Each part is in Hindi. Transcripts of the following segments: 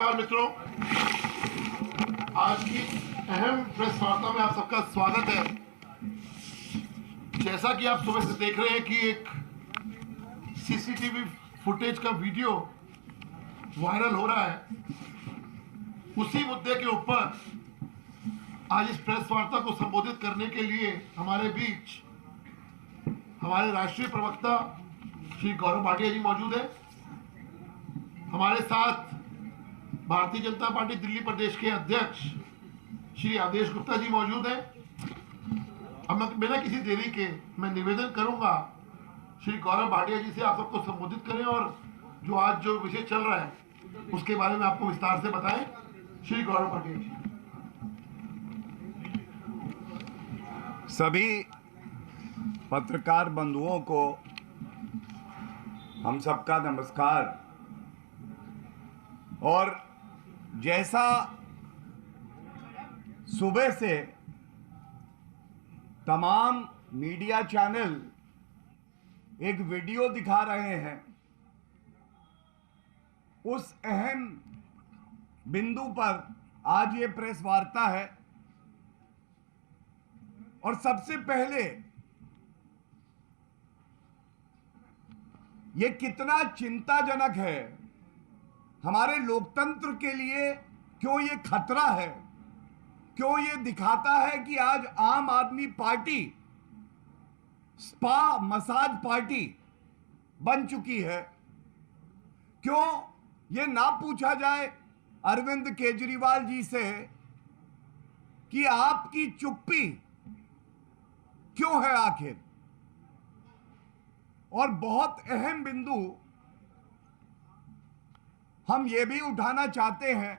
नमस्कार मित्रों, आज की अहम प्रेस वार्ता में आप सबका स्वागत है। जैसा कि आप सुबह से देख रहे हैं कि एक सीसीटीवी फुटेज का वीडियो वायरल हो रहा है, उसी मुद्दे के ऊपर आज इस प्रेस वार्ता को संबोधित करने के लिए हमारे बीच हमारे राष्ट्रीय प्रवक्ता श्री गौरव भाटिया जी मौजूद है। हमारे साथ भारतीय जनता पार्टी दिल्ली प्रदेश के अध्यक्ष श्री आदेश गुप्ता जी मौजूद हैं। अब मैं बिना किसी देरी के मैं निवेदन करूंगा श्री गौरव भाटिया जी से आप सबको संबोधित करें और जो विषय चल रहा है उसके बारे में आपको विस्तार से बताएं। श्री गौरव भाटिया जी। सभी पत्रकार बंधुओं को हम सबका नमस्कार। और जैसा सुबह से तमाम मीडिया चैनल एक वीडियो दिखा रहे हैं, उस अहम बिंदु पर आज ये प्रेस वार्ता है। और सबसे पहले ये कितना चिंताजनक है हमारे लोकतंत्र के लिए, क्यों ये खतरा है, क्यों ये दिखाता है कि आज आम आदमी पार्टी स्पा मसाज पार्टी बन चुकी है। क्यों ये ना पूछा जाए अरविंद केजरीवाल जी से कि आपकी चुप्पी क्यों है आखिर। और बहुत अहम बिंदु हम ये भी उठाना चाहते हैं,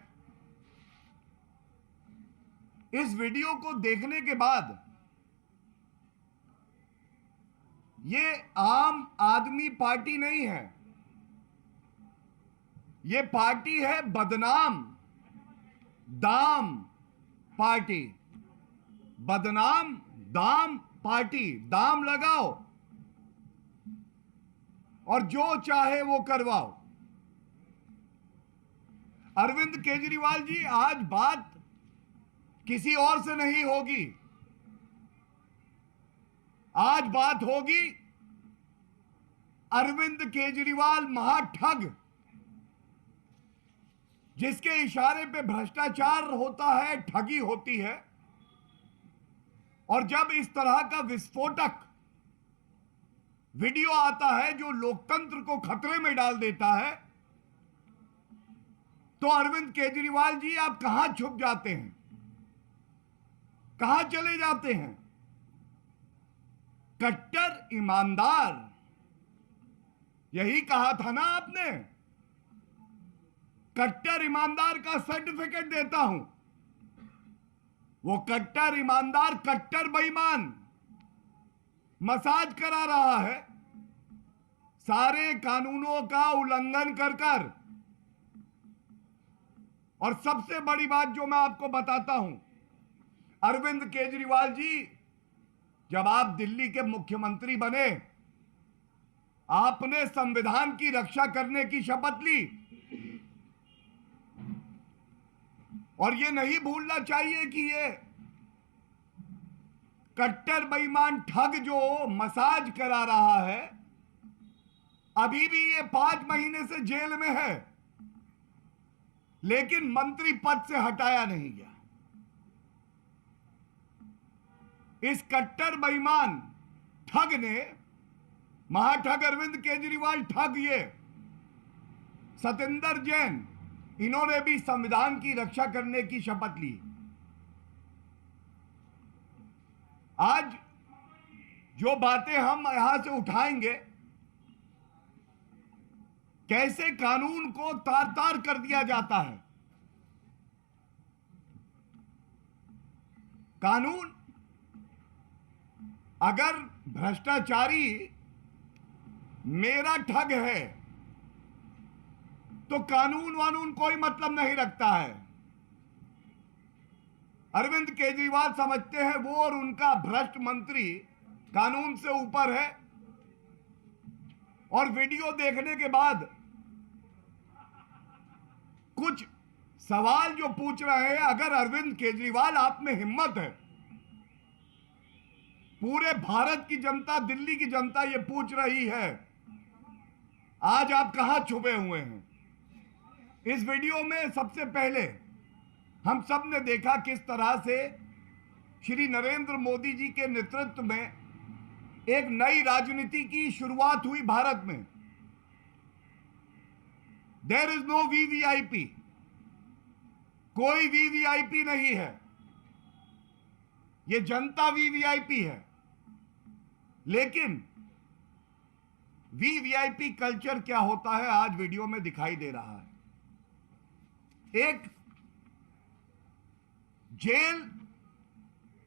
इस वीडियो को देखने के बाद ये आम आदमी पार्टी नहीं है, ये पार्टी है बदनाम दाम पार्टी। बदनाम दाम पार्टी, दाम लगाओ और जो चाहे वो करवाओ। अरविंद केजरीवाल जी, आज बात किसी और से नहीं होगी, आज बात होगी अरविंद केजरीवाल महाठग, जिसके इशारे पे भ्रष्टाचार होता है, ठगी होती है। और जब इस तरह का विस्फोटक वीडियो आता है जो लोकतंत्र को खतरे में डाल देता है, तो अरविंद केजरीवाल जी आप कहां छुप जाते हैं, कहां चले जाते हैं। कट्टर ईमानदार, यही कहा था ना आपने, कट्टर ईमानदार का सर्टिफिकेट देता हूं। वो कट्टर ईमानदार कट्टर बेईमान मसाज करा रहा है, सारे कानूनों का उल्लंघन कर। और सबसे बड़ी बात जो मैं आपको बताता हूं, अरविंद केजरीवाल जी, जब आप दिल्ली के मुख्यमंत्री बने, आपने संविधान की रक्षा करने की शपथ ली। और ये नहीं भूलना चाहिए कि ये कट्टर बेईमान ठग जो मसाज करा रहा है, अभी भी ये 5 महीने से जेल में है, लेकिन मंत्री पद से हटाया नहीं गया। इस कट्टर बेईमान ठग ने, महाठग अरविंद केजरीवाल ठग, ये सतेंद्र जैन, इन्होंने भी संविधान की रक्षा करने की शपथ ली। आज जो बातें हम यहां से उठाएंगे, कैसे कानून को तार तार कर दिया जाता है। कानून, अगर भ्रष्टाचारी मेरा ठग है तो कानून वानून कोई मतलब नहीं रखता है। अरविंद केजरीवाल समझते हैं वो और उनका भ्रष्ट मंत्री कानून से ऊपर है। और वीडियो देखने के बाद कुछ सवाल जो पूछ रहे हैं, अगर अरविंद केजरीवाल आप में हिम्मत है, पूरे भारत की जनता, दिल्ली की जनता ये पूछ रही है, आज आप कहां छुपे हुए हैं? इस वीडियो में सबसे पहले हम सब ने देखा किस तरह से श्री नरेंद्र मोदी जी के नेतृत्व में एक नई राजनीति की शुरुआत हुई भारत में। देयर इज नो वीवीआईपी, कोई वीवीआईपी नहीं है, ये जनता वीवीआईपी है। लेकिन वीवीआईपी कल्चर क्या होता है आज वीडियो में दिखाई दे रहा है। एक जेल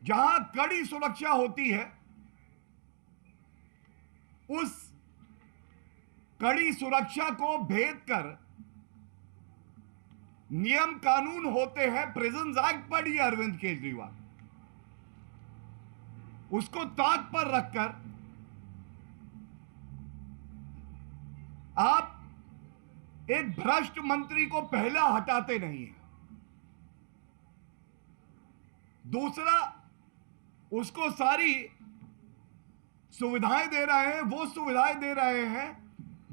जहां कड़ी सुरक्षा होती है, उस कड़ी सुरक्षा को भेद कर नियम कानून होते हैं, प्रिजन एक्ट पढ़िए अरविंद केजरीवाल, उसको ताक पर रखकर आप एक भ्रष्ट मंत्री को पहला हटाते नहीं है, दूसरा उसको सारी सुविधाएं दे रहे हैं, वो सुविधाएं दे रहे हैं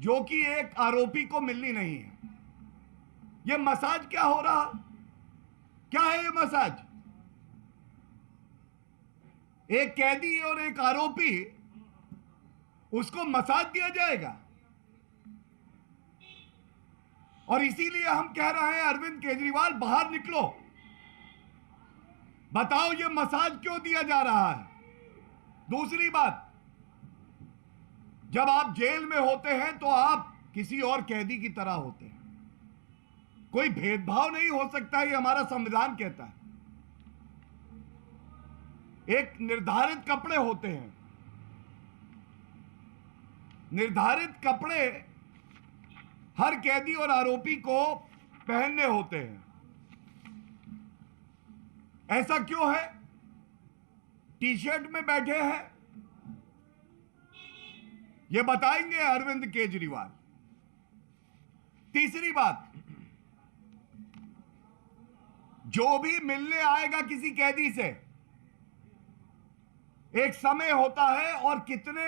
जो कि एक आरोपी को मिलनी नहीं है। ये मसाज क्या हो रहा, क्या है ये मसाज? एक कैदी और एक आरोपी, उसको मसाज दिया जाएगा। और इसीलिए हम कह रहे हैं अरविंद केजरीवाल बाहर निकलो, बताओ ये मसाज क्यों दिया जा रहा है। दूसरी बात, जब आप जेल में होते हैं तो आप किसी और कैदी की तरह होते हैं, कोई भेदभाव नहीं हो सकता, ये हमारा संविधान कहता है। एक निर्धारित कपड़े होते हैं, निर्धारित कपड़े हर कैदी और आरोपी को पहनने होते हैं। ऐसा क्यों है? टी शर्ट में बैठे हैं, ये बताएंगे अरविंद केजरीवाल। तीसरी बात, जो भी मिलने आएगा किसी कैदी से, एक समय होता है और कितने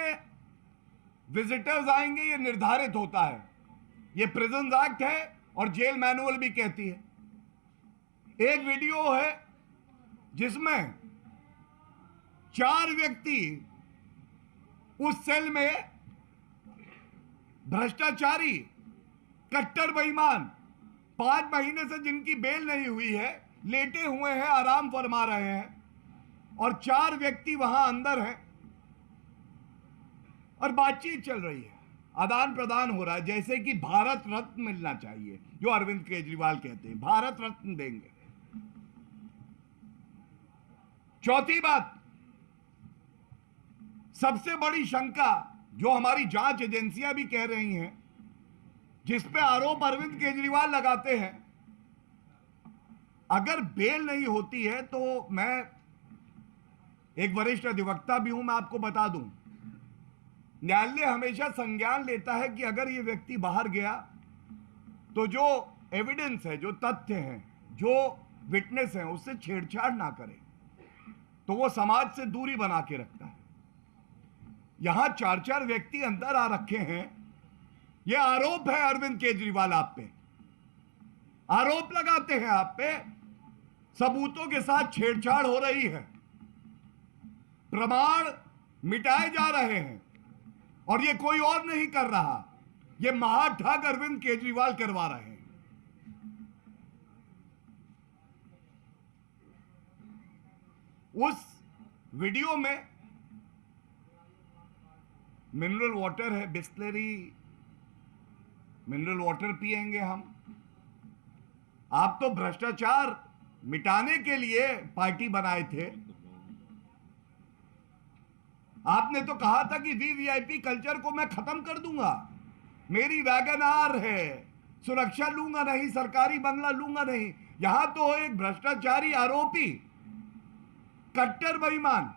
विजिटर्स आएंगे ये निर्धारित होता है। ये प्रिजन एक्ट है और जेल मैनुअल भी कहती है। एक वीडियो है जिसमें 4 व्यक्ति उस सेल में भ्रष्टाचारी, कट्टर बेईमान, 5 महीने से जिनकी बेल नहीं हुई है, लेटे हुए हैं, आराम फरमा रहे हैं, और 4 व्यक्ति वहां अंदर हैं और बातचीत चल रही है, आदान प्रदान हो रहा है, जैसे कि भारत रत्न मिलना चाहिए, जो अरविंद केजरीवाल कहते हैं भारत रत्न देंगे। चौथी बात, सबसे बड़ी शंका जो हमारी जांच एजेंसियां भी कह रही हैं, जिस पे आरोप अरविंद केजरीवाल लगाते हैं, अगर बेल नहीं होती है तो मैं एक वरिष्ठ अधिवक्ता भी हूं, मैं आपको बता दूं, न्यायालय हमेशा संज्ञान लेता है कि अगर ये व्यक्ति बाहर गया तो जो एविडेंस है, जो तथ्य हैं, जो विटनेस हैं, उससे छेड़छाड़ ना करे, तो वो समाज से दूरी बना के रखता है। यहां 4 व्यक्ति अंदर आ रखे हैं, ये आरोप है अरविंद केजरीवाल आप पे, आरोप लगाते हैं आप पे, सबूतों के साथ छेड़छाड़ हो रही है, प्रमाण मिटाए जा रहे हैं, और ये कोई और नहीं कर रहा, ये महाठग अरविंद केजरीवाल करवा रहे हैं। उस वीडियो में मिनरल वाटर है, बिस्लरी मिनरल वाटर पिएंगे हम। आप तो भ्रष्टाचार मिटाने के लिए पार्टी बनाए थे, आपने तो कहा था कि वीवीआईपी कल्चर को मैं खत्म कर दूंगा, मेरी वैगन आर है, सुरक्षा लूंगा नहीं, सरकारी बंगला लूंगा नहीं। यहां तो एक भ्रष्टाचारी आरोपी, कट्टर बेईमान,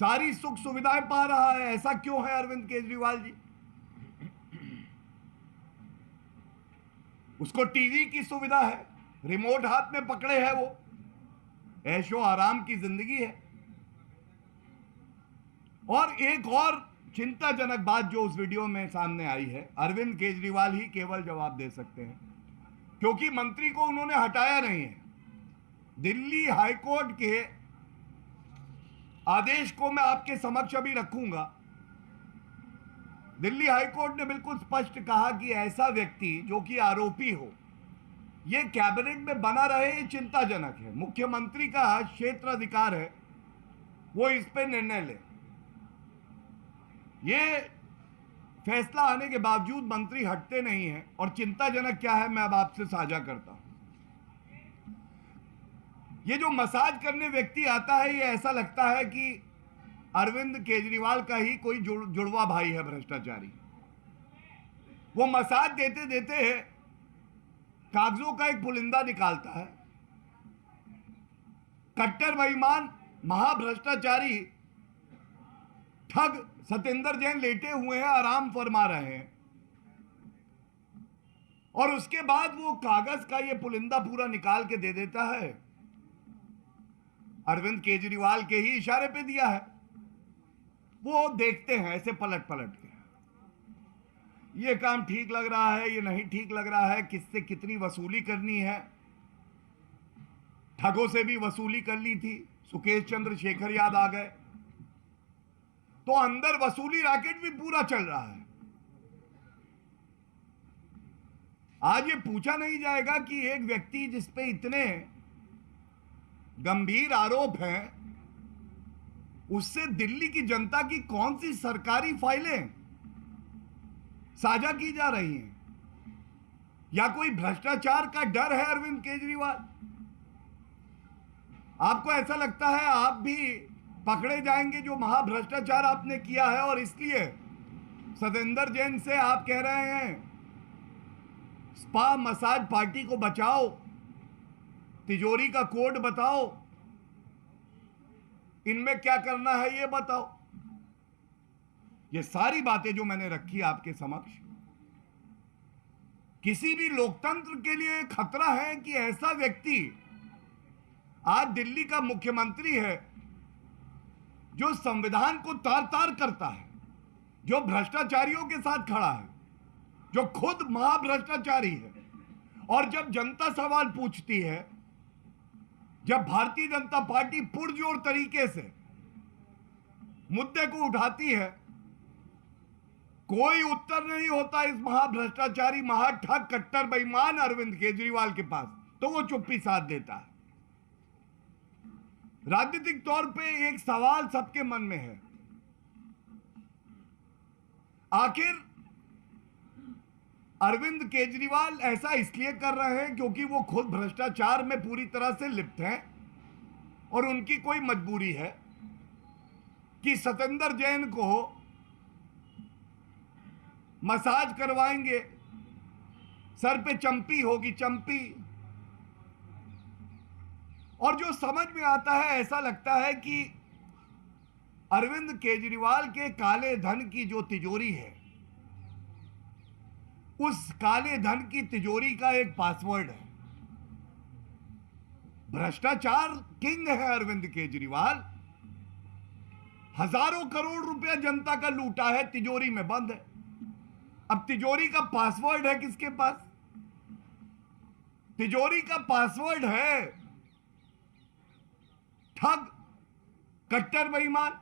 सारी सुख सुविधाएं पा रहा है। ऐसा क्यों है अरविंद केजरीवाल जी? उसको टीवी की सुविधा है, रिमोट हाथ में पकड़े है, वो ऐशो आराम की जिंदगी है। और एक और चिंताजनक बात जो उस वीडियो में सामने आई है, अरविंद केजरीवाल ही केवल जवाब दे सकते हैं, क्योंकि मंत्री को उन्होंने हटाया नहीं है। दिल्ली हाईकोर्ट के आदेश को मैं आपके समक्ष अभी रखूंगा। दिल्ली हाईकोर्ट ने बिल्कुल स्पष्ट कहा कि ऐसा व्यक्ति जो कि आरोपी हो, यह कैबिनेट में बना रहे, ये चिंताजनक है। मुख्यमंत्री का क्षेत्र अधिकार है, वो इस पे निर्णय ले। ये फैसला आने के बावजूद मंत्री हटते नहीं हैं, और चिंताजनक क्या है मैं अब आपसे साझा करता हूं। ये जो मसाज करने व्यक्ति आता है, ये ऐसा लगता है कि अरविंद केजरीवाल का ही कोई जुड़वा भाई है भ्रष्टाचारी। वो मसाज देते देते कागजों का एक पुलिंदा निकालता है। कट्टर बेईमान महाभ्रष्टाचारी ठग सतेंद्र जैन लेटे हुए हैं, आराम फरमा रहे हैं, और उसके बाद वो कागज का ये पुलिंदा पूरा निकाल के दे देता है। अरविंद केजरीवाल के ही इशारे पे दिया है। वो देखते हैं ऐसे पलट पलट के, ये काम ठीक लग रहा है, ये नहीं ठीक लग रहा है, किससे कितनी वसूली करनी है। ठगों से भी वसूली कर ली थी, सुकेश चंद्र शेखर याद आ गए, तो अंदर वसूली रैकेट भी पूरा चल रहा है। आज ये पूछा नहीं जाएगा कि एक व्यक्ति जिसपे इतने गंभीर आरोप हैं, उससे दिल्ली की जनता की कौन सी सरकारी फाइलें साझा की जा रही हैं, या कोई भ्रष्टाचार का डर है अरविंद केजरीवाल? आपको ऐसा लगता है आप भी पकड़े जाएंगे जो महाभ्रष्टाचार आपने किया है, और इसलिए सतेंद्र जैन से आप कह रहे हैं स्पा मसाज पार्टी को बचाओ, तिजोरी का कोड बताओ, इनमें क्या करना है ये बताओ। ये सारी बातें जो मैंने रखी आपके समक्ष, किसी भी लोकतंत्र के लिए खतरा है कि ऐसा व्यक्ति आज दिल्ली का मुख्यमंत्री है, जो संविधान को तार तार करता है, जो भ्रष्टाचारियों के साथ खड़ा है, जो खुद महाभ्रष्टाचारी है, और जब जनता सवाल पूछती है, जब भारतीय जनता पार्टी पुरजोर तरीके से मुद्दे को उठाती है, कोई उत्तर नहीं होता इस महाभ्रष्टाचारी, महाठग, कट्टर बेईमान अरविंद केजरीवाल के पास, तो वो चुप्पी साध देता है। राजनीतिक तौर पे एक सवाल सबके मन में है, आखिर अरविंद केजरीवाल ऐसा इसलिए कर रहे हैं क्योंकि वो खुद भ्रष्टाचार में पूरी तरह से लिप्त हैं, और उनकी कोई मजबूरी है कि सतेंद्र जैन को मसाज करवाएंगे, सर पे चंपी होगी, चंपी। और जो समझ में आता है, ऐसा लगता है कि अरविंद केजरीवाल के काले धन की जो तिजोरी है, उस काले धन की तिजोरी का एक पासवर्ड है। भ्रष्टाचार किंग है अरविंद केजरीवाल, हजारों करोड़ रुपया जनता का लूटा है, तिजोरी में बंद है। अब तिजोरी का पासवर्ड है किसके पास? तिजोरी का पासवर्ड है ठग, कट्टर बेईमान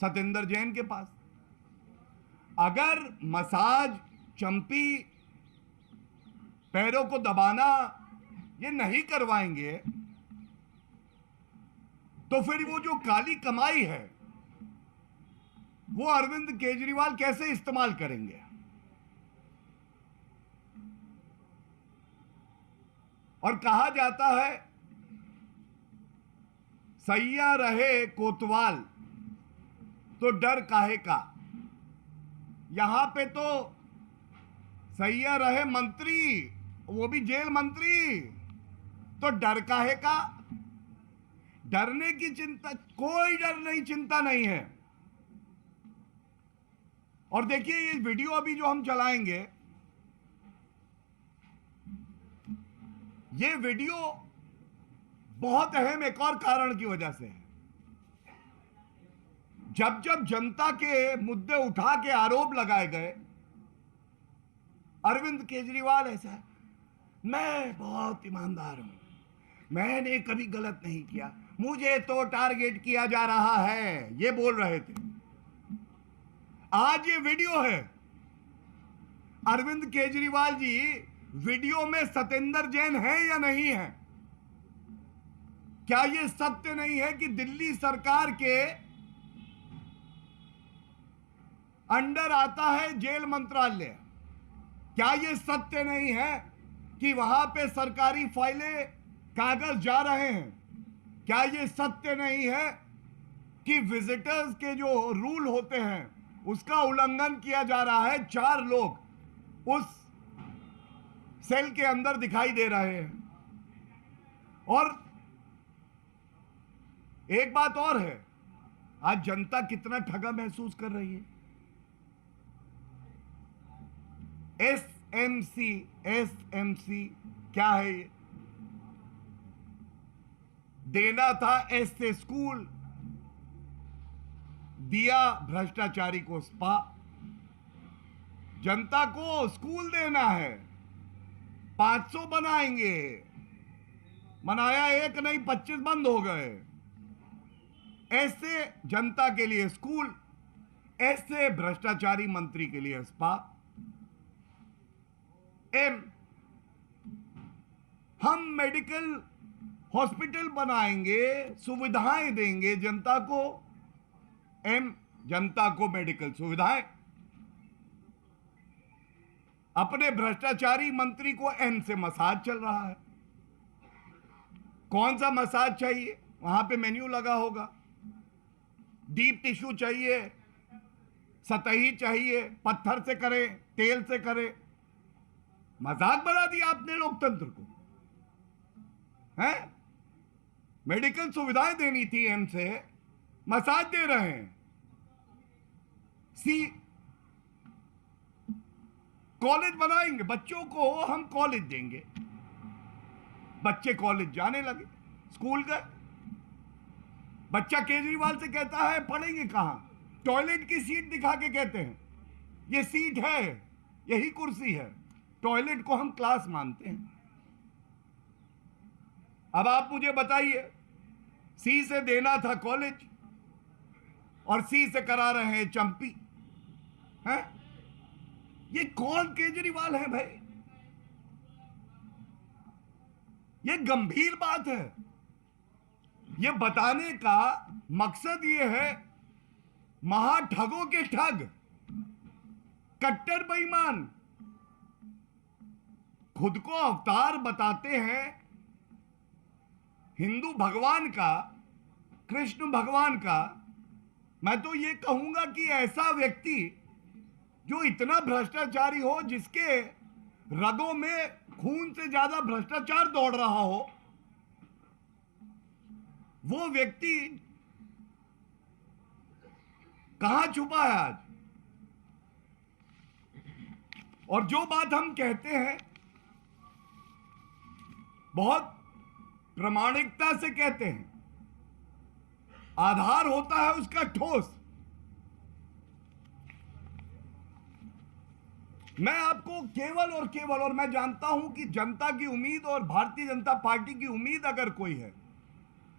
सतेंद्र जैन के पास। अगर मसाज, चंपी, पैरों को दबाना ये नहीं करवाएंगे, तो फिर वो जो काली कमाई है वो अरविंद केजरीवाल कैसे इस्तेमाल करेंगे? और कहा जाता है सैया रहे कोतवाल तो डर काहे का। यहां पे तो सैया रहे मंत्री, वो भी जेल मंत्री, तो डर काहे का? डरने की चिंता, कोई डर नहीं, चिंता नहीं है। और देखिए ये वीडियो अभी जो हम चलाएंगे, ये वीडियो बहुत अहम एक और कारण की वजह से है। जब जब जनता के मुद्दे उठा के आरोप लगाए गए, अरविंद केजरीवाल ऐसा है, मैं बहुत ईमानदार हूं, मैंने कभी गलत नहीं किया, मुझे तो टारगेट किया जा रहा है, ये बोल रहे थे। आज ये वीडियो है। अरविंद केजरीवाल जी, वीडियो में सतेंद्र जैन है या नहीं है? क्या ये सत्य नहीं है कि दिल्ली सरकार के अंडर आता है जेल मंत्रालय? क्या ये सत्य नहीं है कि वहां पे सरकारी फाइलें, कागज जा रहे हैं? क्या ये सत्य नहीं है कि विजिटर्स के जो रूल होते हैं उसका उल्लंघन किया जा रहा है? 4 लोग उस सेल के अंदर दिखाई दे रहे हैं। और एक बात और है, आज जनता कितना ठगा महसूस कर रही है। एसएमसी क्या है ये? देना था एस से स्कूल, दिया भ्रष्टाचारी को स्पा। जनता को स्कूल देना है, 500 बनाएंगे, बनाया एक नहीं 25 बंद हो गए। ऐसे जनता के लिए स्कूल, ऐसे भ्रष्टाचारी मंत्री के लिए स्पा। एम, हम मेडिकल हॉस्पिटल बनाएंगे, सुविधाएं देंगे जनता को। एम, जनता को मेडिकल सुविधाएं। अपने भ्रष्टाचारी मंत्री को एन से मसाज चल रहा है। कौन सा मसाज चाहिए? वहां पे मेन्यू लगा होगा। डीप टिश्यू चाहिए, सतही चाहिए, पत्थर से करे, तेल से करे। मजाक बना दिया आपने लोकतंत्र को, हैं? मेडिकल सुविधाएं देनी थी एम से, मसाज दे रहे हैं। सी, कॉलेज बनाएंगे, बच्चों को हम कॉलेज देंगे। बच्चे कॉलेज जाने लगे, स्कूल गए। बच्चा केजरीवाल से कहता है पढ़ेंगे कहां? टॉयलेट की सीट दिखा के कहते हैं ये सीट है, यही कुर्सी है। टॉयलेट को हम क्लास मानते हैं। अब आप मुझे बताइए, सी से देना था कॉलेज और सी से करा रहे हैं चंपी, हैं? ये कौन केजरीवाल है भाई? ये गंभीर बात है। ये बताने का मकसद ये है, महाठगों के ठग, कट्टर बेईमान, खुद को अवतार बताते हैं हिंदू भगवान का, कृष्ण भगवान का। मैं तो ये कहूंगा कि ऐसा व्यक्ति जो इतना भ्रष्टाचारी हो, जिसके रगों में खून से ज्यादा भ्रष्टाचार दौड़ रहा हो, वो व्यक्ति कहां छुपा है आज? और जो बात हम कहते हैं बहुत प्रामाणिकता से कहते हैं, आधार होता है उसका ठोस। मैं आपको केवल और केवल, और मैं जानता हूं कि जनता की उम्मीद और भारतीय जनता पार्टी की उम्मीद अगर कोई है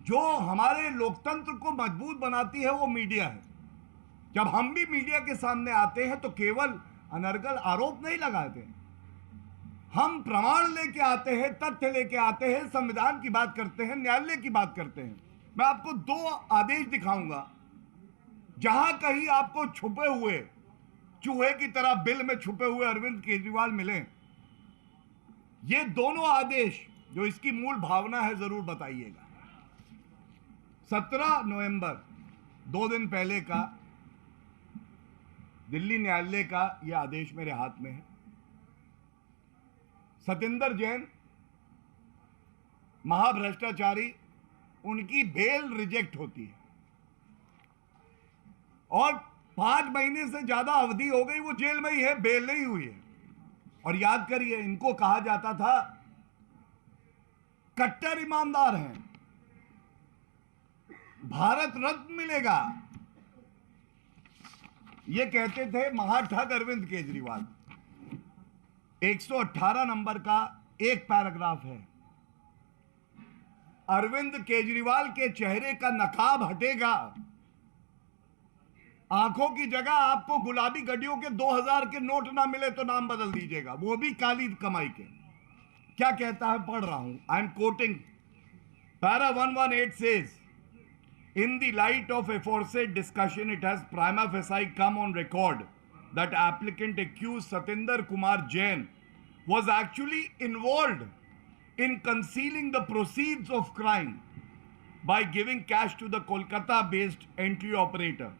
जो हमारे लोकतंत्र को मजबूत बनाती है, वो मीडिया है। जब हम भी मीडिया के सामने आते हैं तो केवल अनर्गल आरोप नहीं लगाते, हम प्रमाण लेके आते हैं, तथ्य लेके आते हैं, संविधान की बात करते हैं, न्यायालय की बात करते हैं। मैं आपको 2 आदेश दिखाऊंगा, जहां कहीं आपको छुपे हुए चूहे की तरह बिल में छुपे हुए अरविंद केजरीवाल मिले। ये दोनों आदेश जो इसकी मूल भावना है, जरूर बताइएगा। 17 नवंबर, 2 दिन पहले का दिल्ली न्यायालय का यह आदेश मेरे हाथ में है। सतेंद्र जैन महाभ्रष्टाचारी, उनकी बेल रिजेक्ट होती है और 5 महीने से ज्यादा अवधि हो गई वो जेल में ही है, बेल नहीं हुई है। और याद करिए, इनको कहा जाता था कट्टर ईमानदार हैं, भारत रत्न मिलेगा, ये कहते थे महाठग अरविंद केजरीवाल। 118 नंबर का एक पैराग्राफ है। अरविंद केजरीवाल के चेहरे का नकाब हटेगा, आंखों की जगह आपको गुलाबी गड्डियों के 2000 के नोट ना मिले तो नाम बदल दीजिएगा, वो भी काली कमाई के। क्या कहता है, पढ़ रहा हूं, I am quoting para 118 says, in the light of aforesaid discussion, it has prima facie come on record that applicant accused Satinder Kumar Jain was actually involved in concealing the proceeds of crime by giving cash to the Kolkata-based entry operator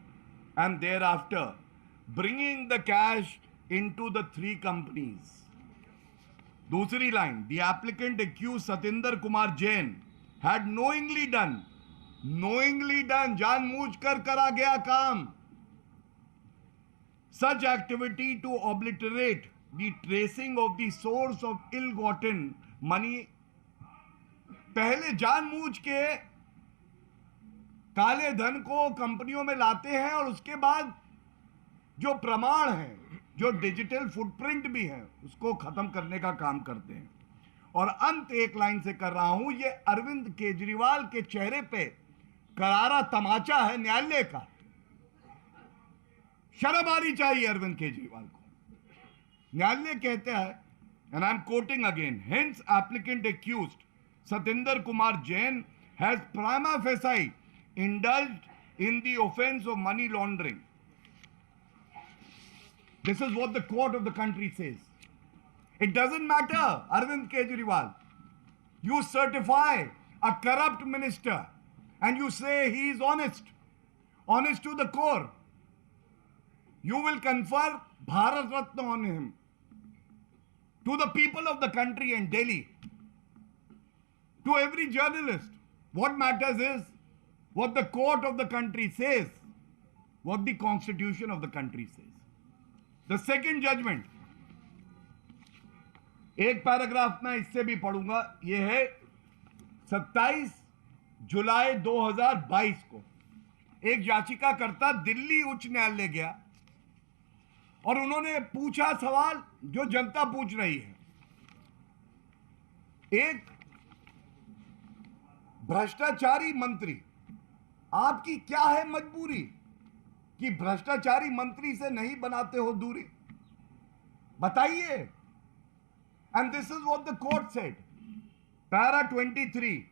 and thereafter bringing the cash into the three companies. दूसरी line, the applicant accused Satinder Kumar Jain had knowingly done, जानबूझकर करा गया काम, such activity to obliterate the tracing of the source of ill-gotten money. पहले जानबूझ के काले धन को कंपनियों में लाते हैं और उसके बाद जो प्रमाण है, जो डिजिटल फुटप्रिंट भी है, उसको खत्म करने का काम करते हैं। और अंत एक लाइन से कर रहा हूं, ये अरविंद केजरीवाल के चेहरे पे करारा तमाचा है न्यायालय का। शर्म आनी चाहिए अरविंद केजरीवाल को। न्यायालय कहता है, and I'm quoting again, hence applicant accused Satinder Kumar Jain has prima facie indulged in the offense of money laundering. This is what the court of the country says. It doesn't matter, Arvind Kejriwal. You certify a corrupt minister and you say he is honest to the core. You will confer Bharat Ratna on him. To the people of the country and Delhi, to every journalist, what matters is what the court of the country says, what the constitution of the country says. The second judgment, एक पैराग्राफ में इससे भी पढ़ूंगा, यह है 27 जुलाई 2022 को एक याचिकाकर्ता दिल्ली उच्च न्यायालय गया और उन्होंने पूछा सवाल जो जनता पूछ रही है। एक भ्रष्टाचारी मंत्री, आपकी क्या है मजबूरी कि भ्रष्टाचारी मंत्री से नहीं बनाते हो दूरी? बताइए। And this is what the court said. Para 23.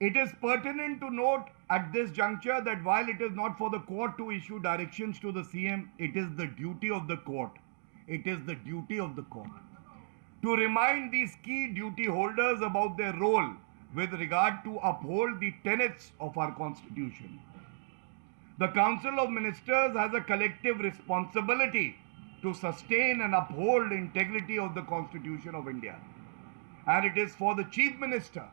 It is pertinent to note at this juncture that while it is not for the court to issue directions to the CM, it is the duty of the court. It is the duty of the court to remind these key duty holders about their role with regard to uphold the tenets of our constitution. The Council of Ministers has a collective responsibility to sustain and uphold integrity of the Constitution of India. And it is for the Chief Minister,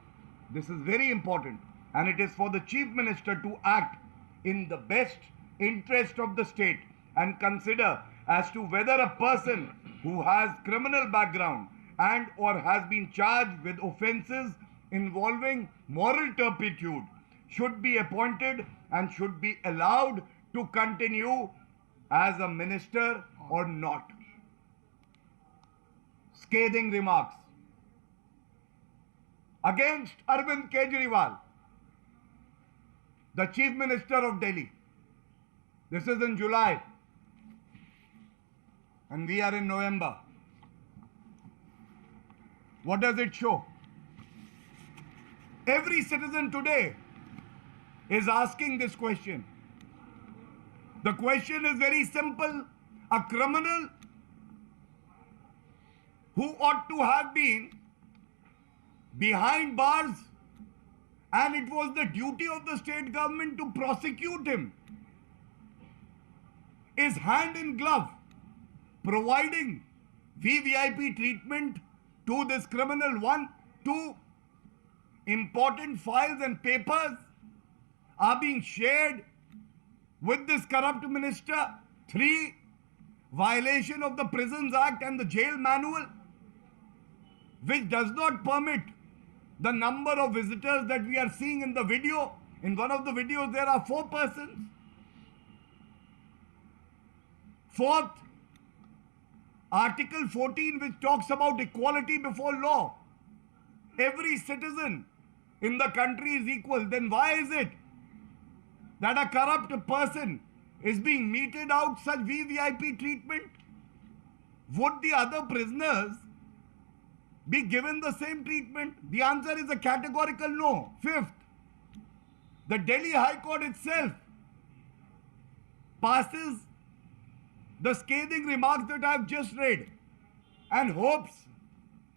this is very important, and it is for the Chief Minister to act in the best interest of the state and consider as to whether a person who has criminal background and or has been charged with offences involving moral turpitude should be appointed and should be allowed to continue as a minister or not. Scathing remarks against Arvind Kejriwal, the Chief Minister of Delhi. This is in July and we are in November. What does it show? Every citizen today is asking this question. The question is very simple. A criminal who ought to have been behind bars, and it was the duty of the state government to prosecute him, is hand in glove providing VVIP treatment to this criminal. 1, 2, important files and papers are being shared with this corrupt minister. 3, violation of the Prisons Act and the jail manual. which does not permit the number of visitors that we are seeing in the video. In one of the videos, there are 4 persons. Fourth, Article 14, which talks about equality before law. Every citizen in the country is equal. Then why is it that a corrupt person is being meted out such VVIP treatment? Would the other prisoners be given the same treatment? The answer is a categorical no. Fifth, the Delhi High Court itself passes the scathing remarks that I have just read and hopes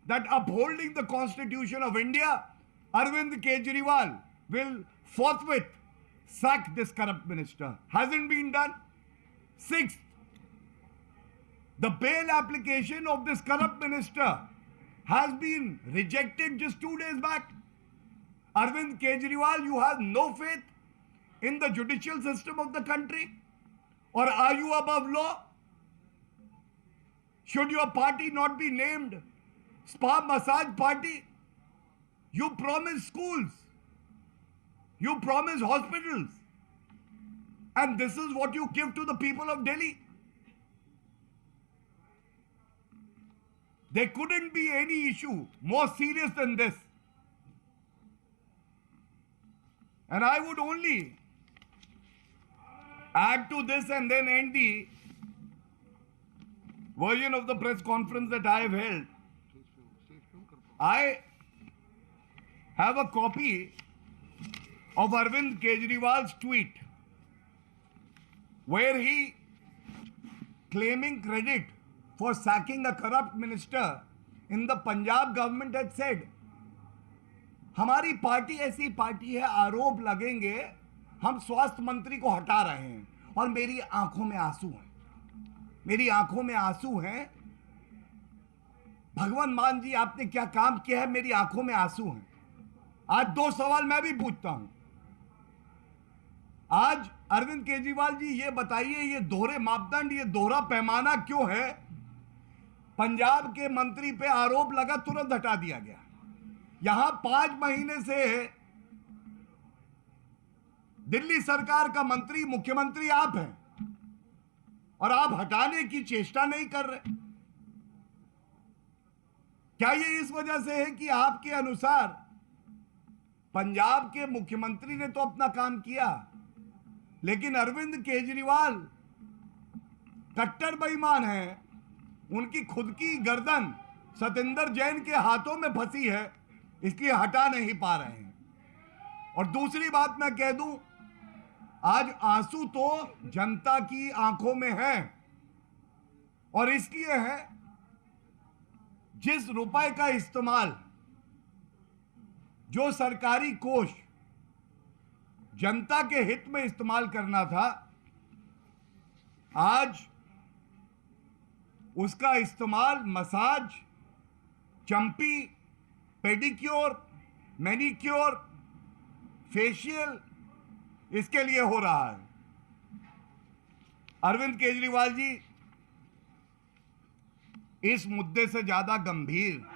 that upholding the Constitution of India, Arvind Kejriwal will forthwith sack this corrupt minister. Hasn't been done. Sixth, the bail application of this corrupt minister has been rejected just 2 days back. Arvind Kejriwal, you have no faith in the judicial system of the country? Or are you above law? Should your party not be named Spa Massage Party? You promise schools. You promise hospitals. And this is what you give to the people of Delhi. There couldn't be any issue more serious than this. And I would only add to this and then end the version of the press conference that I have held. I have a copy of Arvind Kejriwal's tweet where he, claiming credit for sacking a corrupt minister in the Punjab government, had said, हमारी पार्टी ऐसी पार्टी है, आरोप लगेंगे हम स्वास्थ्य मंत्री को हटा रहे हैं और मेरी आंखों में आंसू हैं, मेरी आंखों में आंसू हैं। भगवान मान जी आपने क्या काम किया है, मेरी आंखों में आंसू हैं। आज 2 सवाल मैं भी पूछता हूं। आज अरविंद केजरीवाल जी ये बताइए, ये दोहरे मापदंड, ये दोहरा पैमाना क्यों है? पंजाब के मंत्री पे आरोप लगा, तुरंत हटा दिया गया। यहां 5 महीने से दिल्ली सरकार का मंत्री, मुख्यमंत्री आप हैं और आप हटाने की चेष्टा नहीं कर रहे। क्या ये इस वजह से है कि आपके अनुसार पंजाब के मुख्यमंत्री ने तो अपना काम किया, लेकिन अरविंद केजरीवाल कट्टर बेईमान हैं, उनकी खुद की गर्दन सतेंद्र जैन के हाथों में फंसी है, इसलिए हटा नहीं पा रहे हैं। और दूसरी बात मैं कह दूं, आज आंसू तो जनता की आंखों में है और इसलिए है जिस रुपए का इस्तेमाल, जो सरकारी कोष जनता के हित में इस्तेमाल करना था, आज उसका इस्तेमाल मसाज, चंपी, पेडिक्योर, मैनिक्योर, फेशियल, इसके लिए हो रहा है। अरविंद केजरीवाल जी, इस मुद्दे से ज्यादा गंभीर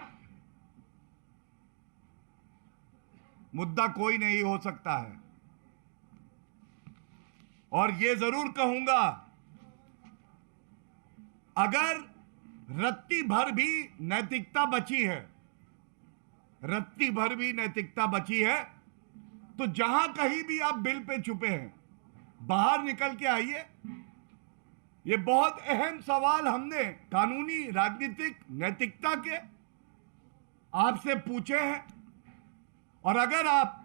मुद्दा कोई नहीं हो सकता है। और यह जरूर कहूंगा, अगर रत्ती भर भी नैतिकता बची है, रत्ती भर भी नैतिकता बची है, तो जहां कहीं भी आप बिल पे छुपे हैं, बाहर निकल के आइए। ये बहुत अहम सवाल हमने कानूनी, राजनीतिक, नैतिकता के आपसे पूछे हैं। और अगर आप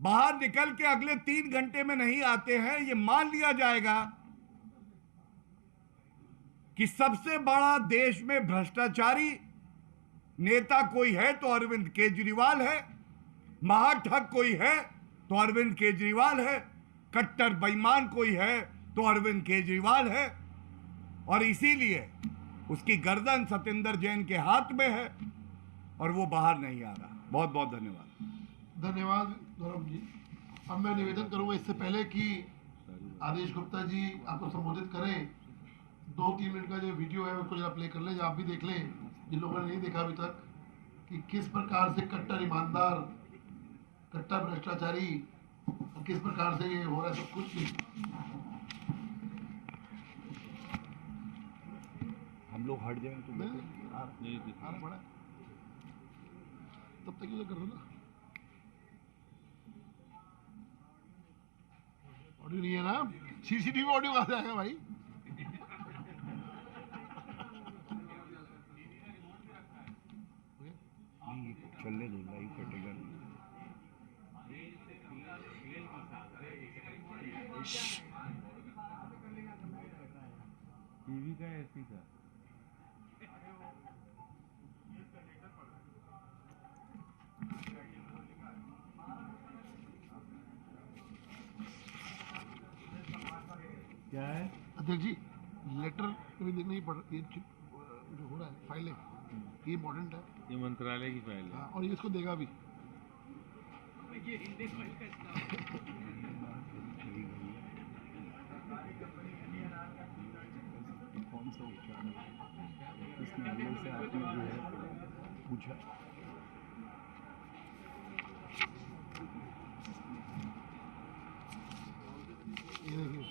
बाहर निकल के अगले 3 घंटे में नहीं आते हैं, ये मान लिया जाएगा कि सबसे बड़ा देश में भ्रष्टाचारी नेता कोई है तो अरविंद केजरीवाल है, महाठग कोई है तो अरविंद केजरीवाल है, कट्टर बेईमान कोई है तो अरविंद केजरीवाल है। और इसीलिए उसकी गर्दन सतेंद्र जैन के हाथ में है और वो बाहर नहीं आ रहा। बहुत बहुत धन्यवाद। धन्यवाद गौरव जी। अब मैं निवेदन करूंगा, इससे पहले कि आदेश गुप्ता जी आपको संबोधित करें, 2-3 मिनट का जो वीडियो है उसको जरा प्ले कर लें, आप भी देख लें। जिन लोगों ने नहीं देखा अभी तक कि किस प्रकार से कट्टर ईमानदार, कट्टर भ्रष्टाचारी और किस प्रकार से ये हो रहा है सब कुछ भी। हम लोग हट जाएं तो नहीं, बेहतर। बड़ा तब तक ये कर दो ना। ऑडियो नहीं है ना, सीसीटीवी ऑडियो कहाँ से आएगा भाई? नहीं, चलने दो, लाइव कटेगा नहीं। टीवी का एसी का क्या है? अध्यक्ष जी, लेटर कभी देखना ही पड़, ये जो हो रहा है फाइलें, ये इम्पोर्टेंट है। ये मंत्रालय की फाइल है। हाँ, और ये इसको देगा भी। कौन सा उपचार है? किस नंबर से आपने जो है पूछा? ये देखिए,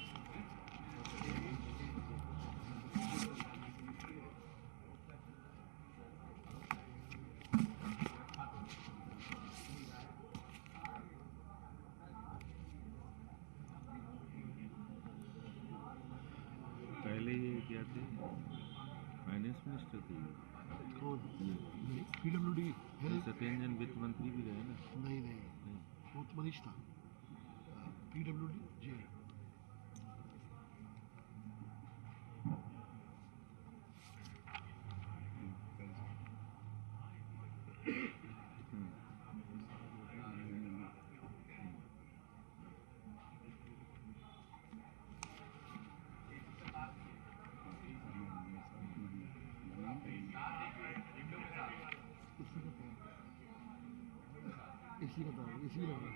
पहले ये क्या थे? फाइनेंस मिनिस्टर थे ये। PWD है। सत्येंद्र वित्त मंत्री भी रहे ना। नहीं नहीं, वो तो मनीष था। PWD जी। इसी का था, इसी का था।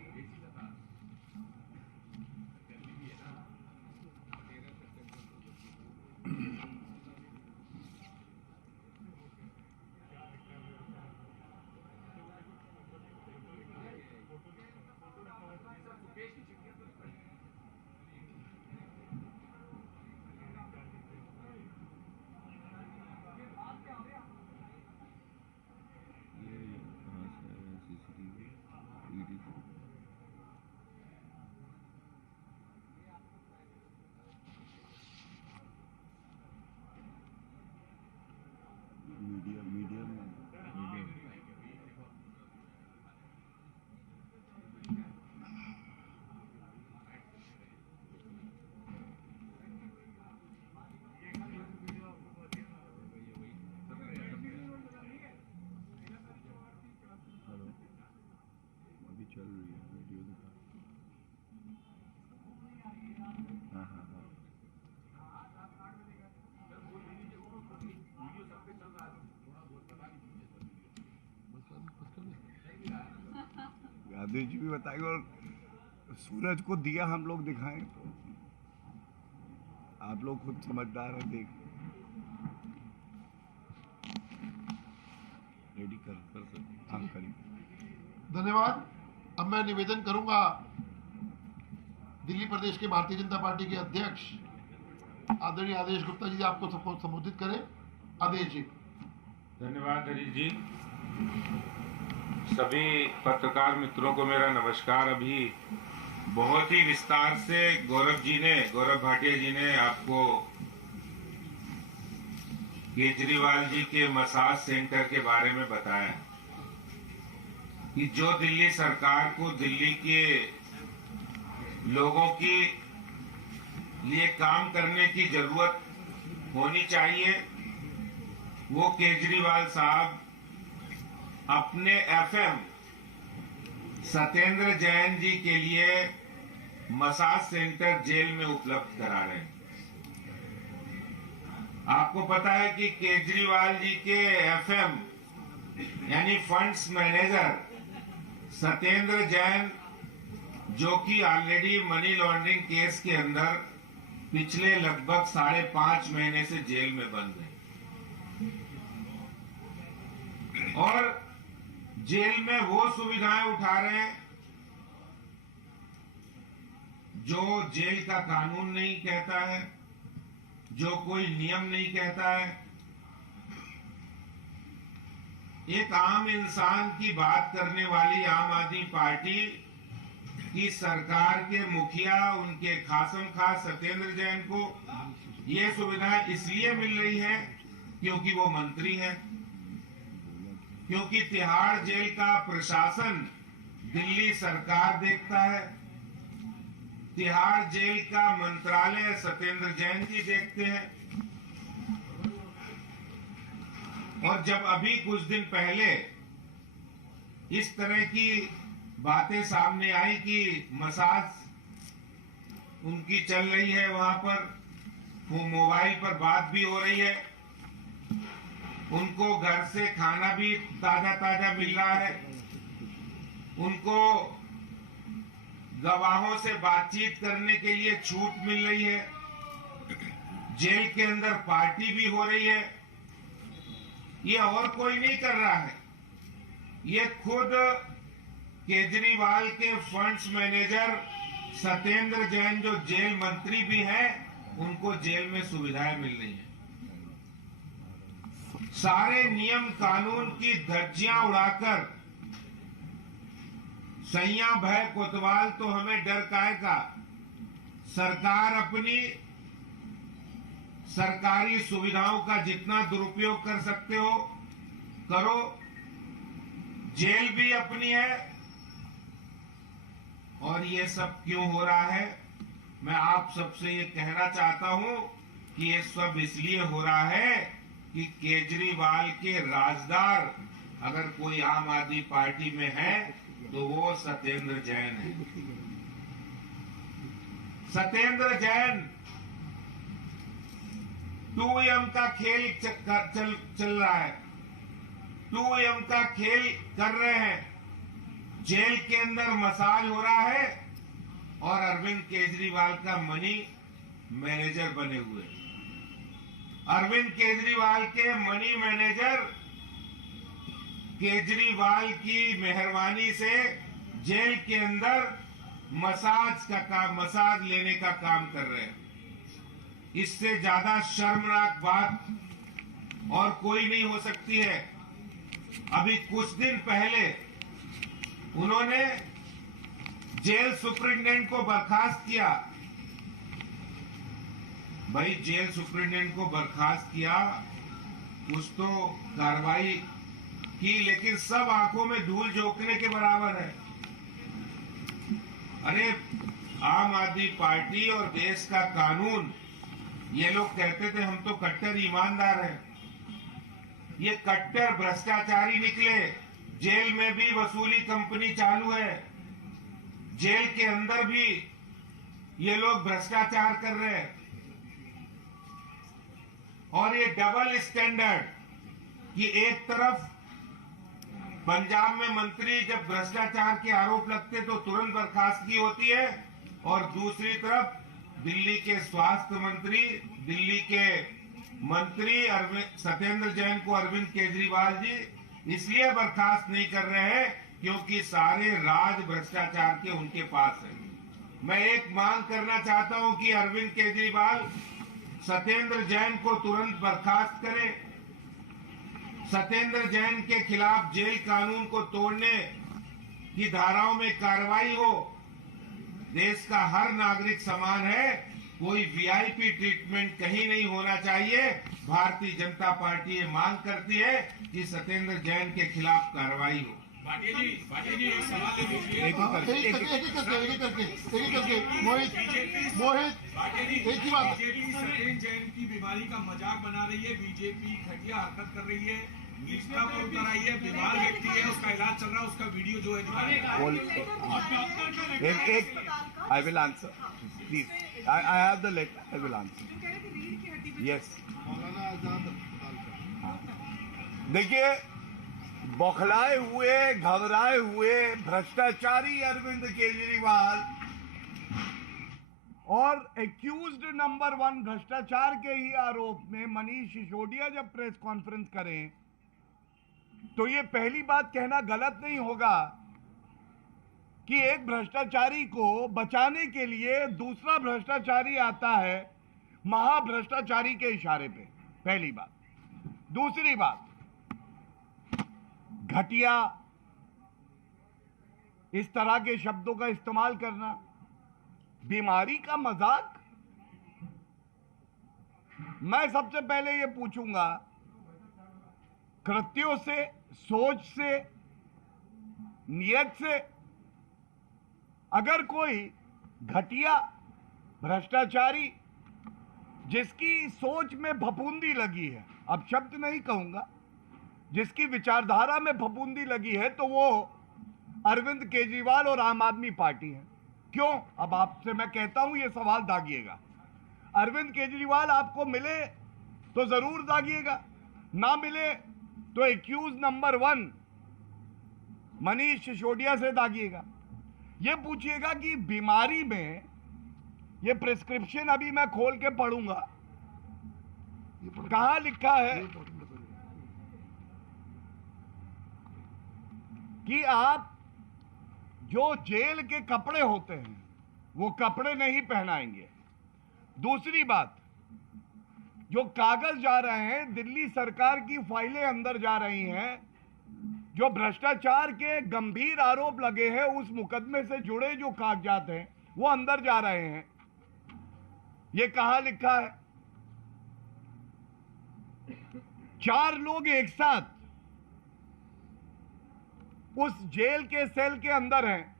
ये कहाँ से आया सीसीटीवी? ईडी से। मीडिया में हेलो, अभी चल रही है वीडियो दिखा। हाँ हाँ हाँ, गांधी जी भी बताएंगे और सूरज को दिया हम लोग दिखाएं तो आप लोग खुद समझदार हैं। देख रेडी कर सकते। हाँ करिए। धन्यवाद। अब मैं निवेदन करूंगा दिल्ली प्रदेश के भारतीय जनता पार्टी के अध्यक्ष आदरणीय आदेश गुप्ता जी आपको सबको संबोधित करें। आदेश जी। धन्यवाद हरीश जी। सभी पत्रकार मित्रों को मेरा नमस्कार। अभी बहुत ही विस्तार से गौरव भाटिया जी ने आपको केजरीवाल जी के मसाज सेंटर के बारे में बताया कि जो दिल्ली सरकार को दिल्ली के लोगों के लिए काम करने की जरूरत होनी चाहिए, वो केजरीवाल साहब अपने एफएम सत्येंद्र जैन जी के लिए मसाज सेंटर जेल में उपलब्ध करा रहे हैं। आपको पता है कि केजरीवाल जी के एफएम यानी फंड्स मैनेजर सत्येंद्र जैन, जो कि ऑलरेडी मनी लॉन्ड्रिंग केस के अंदर पिछले लगभग 5.5 महीने से जेल में बंद है। और जेल में वो सुविधाएं उठा रहे हैं जो जेल का कानून नहीं कहता है, जो कोई नियम नहीं कहता है। एक आम इंसान की बात करने वाली आम आदमी पार्टी की सरकार के मुखिया, उनके खासम खास सत्येंद्र जैन को ये सुविधाएं इसलिए मिल रही है क्योंकि वो मंत्री हैं, क्योंकि तिहाड़ जेल का प्रशासन दिल्ली सरकार देखता है, तिहाड़ जेल का मंत्रालय सत्येंद्र जैन जी देखते हैं। और जब अभी कुछ दिन पहले इस तरह की बातें सामने आई कि मसाज उनकी चल रही है, वहां पर वो मोबाइल पर बात भी हो रही है, उनको घर से खाना भी ताजा ताजा मिल रहा है, उनको गवाहों से बातचीत करने के लिए छूट मिल रही है, जेल के अंदर पार्टी भी हो रही है। ये और कोई नहीं कर रहा है, ये खुद केजरीवाल के फंड्स मैनेजर सत्येंद्र जैन, जो जेल मंत्री भी हैं, उनको जेल में सुविधाएं मिल रही हैं। सारे नियम कानून की धज्जियां उड़ाकर सैया भय कोतवाल तो हमें डर काहे का, सरकार अपनी सरकारी सुविधाओं का जितना दुरुपयोग कर सकते हो करो, जेल भी अपनी है। और ये सब क्यों हो रहा है, मैं आप सबसे ये कहना चाहता हूं कि ये सब इसलिए हो रहा है कि केजरीवाल के राजदार अगर कोई आम आदमी पार्टी में है तो वो सत्येंद्र जैन है। सत्येंद्र जैन 2M का खेल चल रहा है, 2M का खेल कर रहे हैं। जेल के अंदर मसाज हो रहा है और अरविंद केजरीवाल का मनी मैनेजर बने हुए। अरविंद केजरीवाल के मनी मैनेजर केजरीवाल की मेहरबानी से जेल के अंदर मसाज लेने का काम कर रहे हैं। इससे ज्यादा शर्मनाक बात और कोई नहीं हो सकती है। अभी कुछ दिन पहले उन्होंने जेल सुपरिटेंडेंट को बर्खास्त किया। भाई, जेल सुपरिटेंडेंट को बर्खास्त किया, कुछ तो कार्रवाई की, लेकिन सब आंखों में धूल झोंकने के बराबर है। अरे, आम आदमी पार्टी और देश का कानून, ये लोग कहते थे हम तो कट्टर ईमानदार हैं, ये कट्टर भ्रष्टाचारी निकले। जेल में भी वसूली कंपनी चालू है, जेल के अंदर भी ये लोग भ्रष्टाचार कर रहे हैं। और ये डबल स्टैंडर्ड कि एक तरफ पंजाब में मंत्री जब भ्रष्टाचार के आरोप लगते तो तुरंत बर्खास्तगी होती है, और दूसरी तरफ दिल्ली के स्वास्थ्य मंत्री, दिल्ली के मंत्री सत्येंद्र जैन को अरविंद केजरीवाल जी इसलिए बर्खास्त नहीं कर रहे हैं क्योंकि सारे राज भ्रष्टाचार के उनके पास है। मैं एक मांग करना चाहता हूं कि अरविंद केजरीवाल सत्येंद्र जैन को तुरंत बर्खास्त करें, सत्येंद्र जैन के खिलाफ जेल कानून को तोड़ने की धाराओं में कार्रवाई हो। देश का हर नागरिक समान है, कोई वीआईपी ट्रीटमेंट कहीं नहीं होना चाहिए। भारतीय जनता पार्टी ये मांग करती है कि सत्येंद्र जैन के खिलाफ कार्रवाई हो। भाटिया जी एक सवाल ले लीजिए। एक करके मोहित एक ही बात। बीजेपी सत्येंद्र जैन की बीमारी का मजाक बना रही है, बीजेपी घटिया हरकत कर रही है, निष्ठा पर उतर आई है, बीमार व्यक्ति है, उसका इलाज चल रहा है, उसका वीडियो जो है I will answer. Please. I have the letter. I will answer. Yes. देखिए, बौखलाए हुए, घबराए हुए भ्रष्टाचारी अरविंद केजरीवाल और एक्यूज्ड नंबर 1 भ्रष्टाचार के ही आरोप में मनीष सिसोदिया जब प्रेस कॉन्फ्रेंस करें तो ये पहली बात कहना गलत नहीं होगा कि एक भ्रष्टाचारी को बचाने के लिए दूसरा भ्रष्टाचारी आता है महाभ्रष्टाचारी के इशारे पे। पहली बात। दूसरी बात, घटिया इस तरह के शब्दों का इस्तेमाल करना, बीमारी का मजाक। मैं सबसे पहले यह पूछूंगा, कृत्यों से, सोच से, नियत से अगर कोई घटिया भ्रष्टाचारी जिसकी सोच में फफूंदी लगी है, अब शब्द नहीं कहूंगा, जिसकी विचारधारा में फफूंदी लगी है, तो वो अरविंद केजरीवाल और आम आदमी पार्टी है। क्यों? अब आपसे मैं कहता हूं, ये सवाल दागिएगा। अरविंद केजरीवाल आपको मिले तो जरूर दागिएगा, ना मिले तो एक्यूज नंबर 1 मनीष सिसोदिया से दागिएगा। ये पूछिएगा कि बीमारी में, ये प्रिस्क्रिप्शन अभी मैं खोल के पढ़ूंगा, कहां लिखा है कि आप जो जेल के कपड़े होते हैं वो कपड़े नहीं पहनाएंगे। दूसरी बात, जो कागज जा रहे हैं, दिल्ली सरकार की फाइलें अंदर जा रही हैं, जो भ्रष्टाचार के गंभीर आरोप लगे हैं, उस मुकदमे से जुड़े जो कागजात हैं वो अंदर जा रहे हैं। ये कहां लिखा है? 4 लोग एक साथ उस जेल के सेल के अंदर हैं।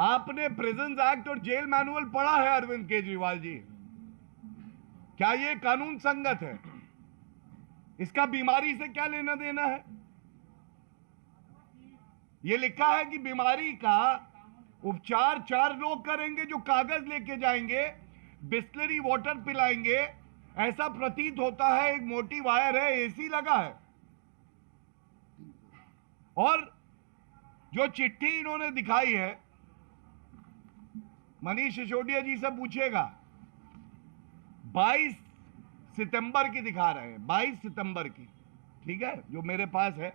आपने प्रिजन एक्ट और जेल मैनुअल पढ़ा है अरविंद केजरीवाल जी? क्या ये कानून संगत है? इसका बीमारी से क्या लेना देना है? ये लिखा है कि बीमारी का उपचार 4 लोग करेंगे, जो कागज लेके जाएंगे, बिस्लरी वाटर पिलाएंगे। ऐसा प्रतीत होता है एक मोटी वायर है, एसी लगा है। और जो चिट्ठी इन्होंने दिखाई है, मनीष सिसोदिया जी से पूछेगा, 22 सितंबर की दिखा रहे हैं, 22 सितंबर की, ठीक है, जो मेरे पास है।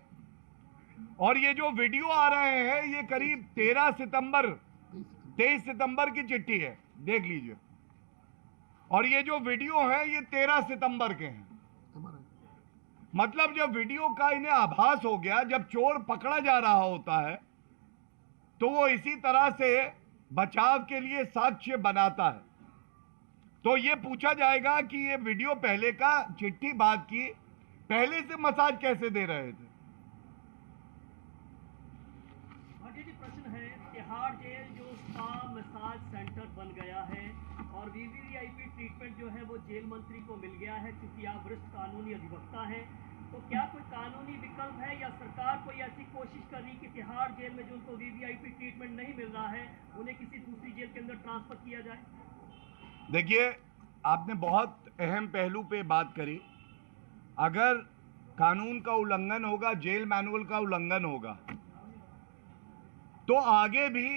और ये जो वीडियो आ रहे हैं, ये करीब 23 सितंबर की चिट्ठी है, देख लीजिए। और ये जो वीडियो है, ये 13 सितंबर के हैं। मतलब जब वीडियो का इन्हें आभास हो गया, जब चोर पकड़ा जा रहा होता है, तो वो इसी तरह से बचाव के लिए साक्ष्य बनाता है। तो ये पूछा जाएगा कि ये वीडियो पहले का, चिट्ठी बाद की, पहले से मसाज कैसे दे रहे थे? प्रश्न है, तिहाड़ जेल जो स्पा मसाज सेंटर बन गया है और वीवीआईपी ट्रीटमेंट जो है वो जेल मंत्री को मिल गया है, क्योंकि आप वरिष्ठ कानूनी अधिवक्ता हैं, तो क्या कोई कानूनी विकल्प है या सरकार कोई ऐसी कोशिश कर रही कि तिहाड़ जेल में जो उनको वीवीआईपी ट्रीटमेंट नहीं मिल रहा है, उन्हें किसी दूसरी जेल के अंदर ट्रांसफर किया जाए? देखिए, आपने बहुत अहम पहलू पे बात करी। अगर कानून का उल्लंघन होगा, जेल मैनुअल का उल्लंघन होगा, तो आगे भी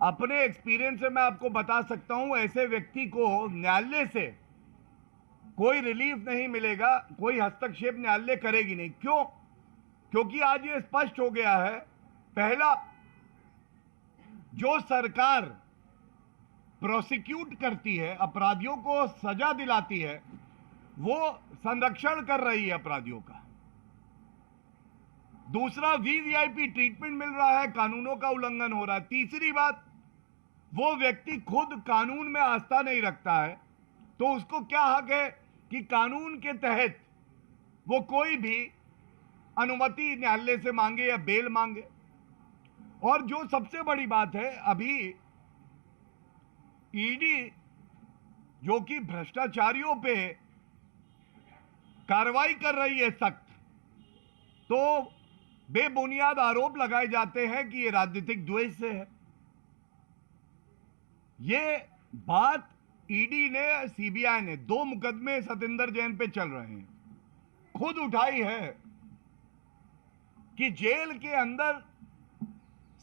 अपने एक्सपीरियंस से मैं आपको बता सकता हूं, ऐसे व्यक्ति को न्यायालय से कोई रिलीफ नहीं मिलेगा, कोई हस्तक्षेप न्यायालय करेगी नहीं। क्यों? क्योंकि आज ये स्पष्ट हो गया है, पहला, जो सरकार प्रोसिक्यूट करती है, अपराधियों को सजा दिलाती है, वो संरक्षण कर रही है अपराधियों का। दूसरा, वीवीआईपी ट्रीटमेंट मिल रहा है, कानूनों का उल्लंघन हो रहा है। तीसरी बात, वो व्यक्ति खुद कानून में आस्था नहीं रखता है, तो उसको क्या हक है कि कानून के तहत वो कोई भी अनुमति न्यायालय से मांगे या बेल मांगे। और जो सबसे बड़ी बात है, अभी ईडी जो कि भ्रष्टाचारियों पे कार्रवाई कर रही है सख्त, तो बेबुनियाद आरोप लगाए जाते हैं कि ये राजनीतिक द्वेष से है। ये बात ईडी ने, सीबीआई ने, 2 मुकदमे सतेंद्र जैन पे चल रहे हैं, खुद उठाई है कि जेल के अंदर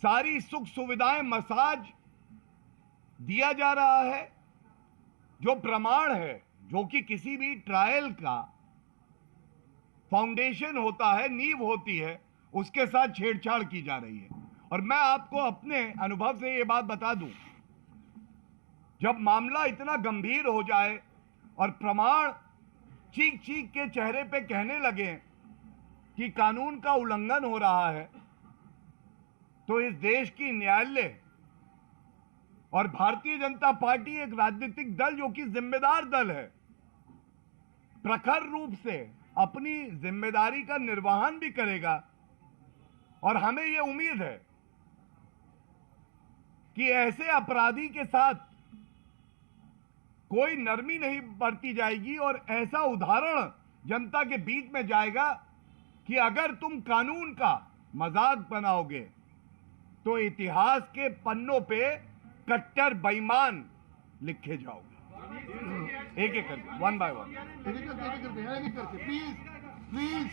सारी सुख सुविधाएं, मसाज दिया जा रहा है, जो प्रमाण है, जो कि किसी भी ट्रायल का फाउंडेशन होता है, नींव होती है, उसके साथ छेड़छाड़ की जा रही है। और मैं आपको अपने अनुभव से ये बात बता दूं, जब मामला इतना गंभीर हो जाए और प्रमाण चीख चीख के चेहरे पे कहने लगे कि कानून का उल्लंघन हो रहा है, तो इस देश की न्यायालय और भारतीय जनता पार्टी एक राजनीतिक दल जो कि जिम्मेदार दल है, प्रखर रूप से अपनी जिम्मेदारी का निर्वहन भी करेगा। और हमें यह उम्मीद है कि ऐसे अपराधी के साथ कोई नरमी नहीं बरती जाएगी और ऐसा उदाहरण जनता के बीच में जाएगा कि अगर तुम कानून का मजाक बनाओगे तो इतिहास के पन्नों पे कट्टर बेईमान लिखे जाओगे। एक एक करके, वन बाय वन। एक करके प्लीज प्लीज।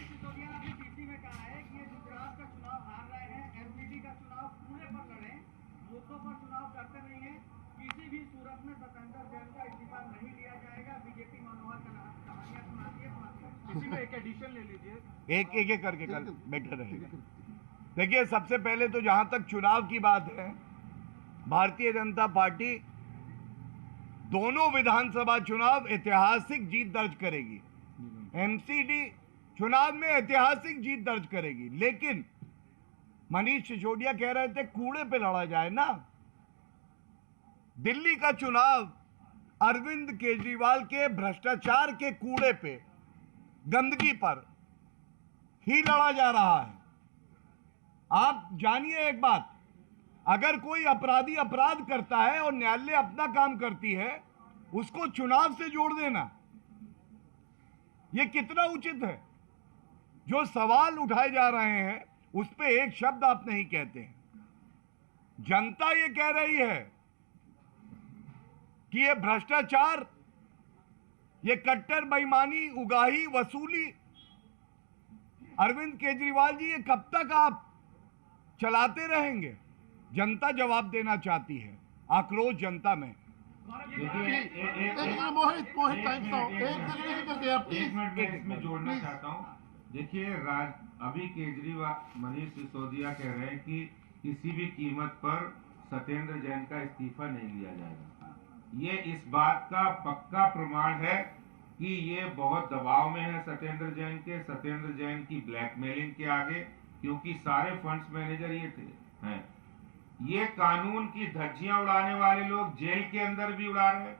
पीसी में कहा है कि ये गुजरात का चुनाव हार रहे हैं, एमपीडी का चुनाव पूरे पर लड़े, मुद्दों पर चुनाव करते नहीं है, किसी भी सूरत में सतेंद्र जैन का इस्तीफा नहीं लिया जाएगा। बीजेपी मनोहर कहानियां सुनाती है। इसी में एक एडिशन ले लीजिए। एक एक करके कल बेटर रहेगा। देखिए, सबसे पहले तो जहां तक चुनाव की बात है, भारतीय जनता पार्टी दोनों विधानसभा चुनाव ऐतिहासिक जीत दर्ज करेगी। एमसीडी चुनाव में ऐतिहासिक जीत दर्ज करेगी। लेकिन मनीष सिसोदिया कह रहे थे कूड़े पे लड़ा जाए ना। दिल्ली का चुनाव अरविंद केजरीवाल के भ्रष्टाचार के कूड़े पे, गंदगी पर ही लड़ा जा रहा है। आप जानिए एक बात, अगर कोई अपराधी अपराध करता है और न्यायालय अपना काम करती है, उसको चुनाव से जोड़ देना यह कितना उचित है? जो सवाल उठाए जा रहे हैं उस पे एक शब्द आप नहीं कहते हैं। जनता ये कह रही है कि ये भ्रष्टाचार, ये कट्टर बेईमानी, उगाही, वसूली, अरविंद केजरीवाल जी ये कब तक आप चलाते रहेंगे? जनता जवाब देना चाहती है। आक्रोश जनता में। मोहित टाइम तो एक मिनट में इसमें जोड़ना चाहता हूँ। देखिए, अभी केजरीवाल, मनीष सिसोदिया कह रहे हैं कि किसी भी कीमत पर सत्येंद्र जैन का इस्तीफा नहीं लिया जाएगा। ये इस बात का पक्का प्रमाण है कि ये बहुत दबाव में है सत्येंद्र जैन के, सत्येंद्र जैन की ब्लैकमेलिंग के आगे, क्योंकि सारे फंड्स मैनेजर ये हैं। ये कानून की धज्जियां उड़ाने वाले लोग जेल के अंदर भी उड़ा रहे हैं,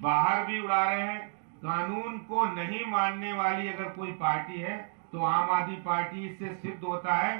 बाहर भी उड़ा रहे हैं। कानून को नहीं मानने वाली अगर कोई पार्टी है तो आम आदमी पार्टी से सिद्ध होता है।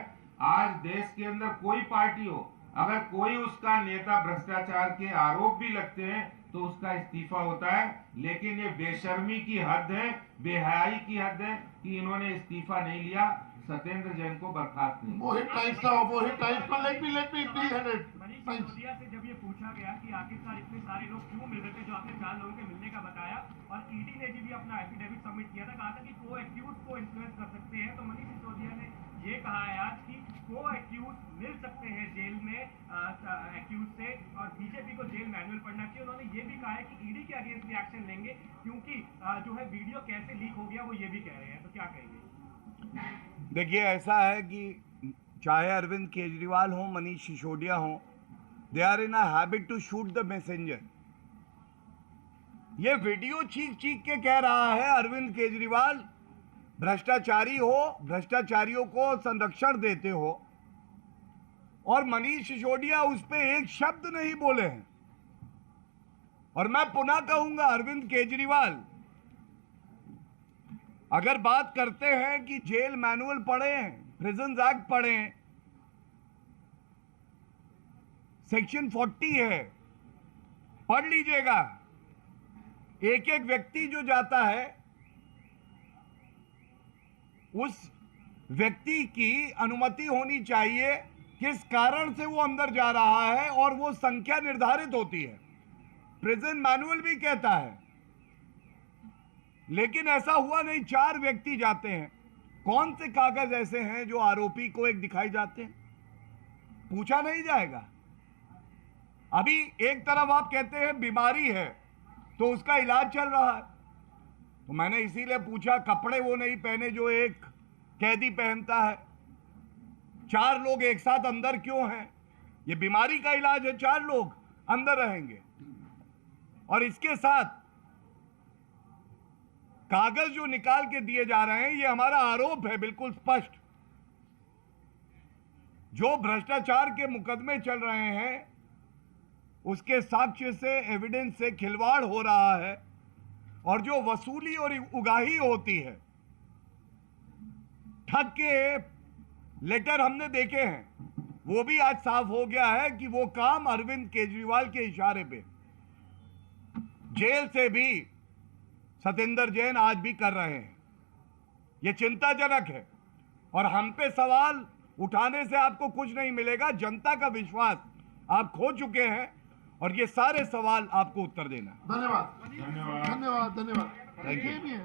आज देश के अंदर कोई पार्टी हो, अगर कोई उसका नेता भ्रष्टाचार के आरोप भी लगते हैं तो उसका इस्तीफा होता है। लेकिन ये बेशर्मी की हद है, बेहयाई की हद है कि इन्होंने इस्तीफा नहीं लिया, सत्येंद्र जैन को बर्खास्त नहीं। मोहित टाइम्स का let me please hundred. Manish Sisodia से जब ये पूछा गया कि आखिरकार इतने सारे लोग क्यों मिल रहे थे, जो आपने 4 लोगों के मिलने का बताया, और ईडी ने भी अपना एफिडेविट सबमिट किया था, कहा था कि को एक्यूज को इन्फ्लुएंस कर सकते हैं, तो मनीष सिसोदिया ने ये कहा है आज कि को एक्यूज मिल सकते हैं जेल में एक्यूज से, और बीजेपी को जेल मैनुअल पढ़ना चाहिए। उन्होंने ये भी कहा है कि ईडी के अगेंस्ट भी एक्शन लेंगे, क्योंकि जो है वीडियो कैसे लीक हो गया वो ये भी कह रहे हैं। तो क्या कहेंगे? देखिए, ऐसा है कि चाहे अरविंद केजरीवाल हो, मनीष सिसोदिया हो, they are in a habit to shoot the messenger. ये वीडियो चीख चीख के कह रहा है अरविंद केजरीवाल भ्रष्टाचारी हो, भ्रष्टाचारियों को संरक्षण देते हो, और मनीष सिसोदिया उस पर एक शब्द नहीं बोले हैं। और मैं पुनः कहूंगा, अरविंद केजरीवाल अगर बात करते हैं कि जेल मैनुअल पढ़े, प्रिजन एक्ट पढ़े, सेक्शन 40 है, पढ़ लीजिएगा। एक एक व्यक्ति जो जाता है उस व्यक्ति की अनुमति होनी चाहिए, किस कारण से वो अंदर जा रहा है, और वो संख्या निर्धारित होती है। प्रिजन मैनुअल भी कहता है। लेकिन ऐसा हुआ नहीं, 4 व्यक्ति जाते हैं। कौन से कागज ऐसे हैं जो आरोपी को एक दिखाई जाते हैं? पूछा नहीं जाएगा। अभी एक तरफ आप कहते हैं बीमारी है तो उसका इलाज चल रहा है, तो मैंने इसीलिए पूछा, कपड़े वो नहीं पहने जो एक कैदी पहनता है। 4 लोग एक साथ अंदर क्यों हैं? ये बीमारी का इलाज है, 4 लोग अंदर रहेंगे। और इसके साथ कागज जो निकाल के दिए जा रहे हैं, ये हमारा आरोप है बिल्कुल स्पष्ट। जो भ्रष्टाचार के मुकदमे चल रहे हैं उसके साक्ष्य से, एविडेंस से खिलवाड़ हो रहा है, और जो वसूली और उगाही होती है, ठग के लेटर हमने देखे हैं, वो भी आज साफ हो गया है कि वो काम अरविंद केजरीवाल के इशारे पे जेल से भी सतेंद्र जैन आज भी कर रहे हैं। ये चिंताजनक है, और हम पे सवाल उठाने से आपको कुछ नहीं मिलेगा। जनता का विश्वास आप खो चुके हैं, और ये सारे सवाल आपको उत्तर देना है। धन्यवाद धन्यवाद। धन्यवाद धन्यवाद। Thank you. ये भी है।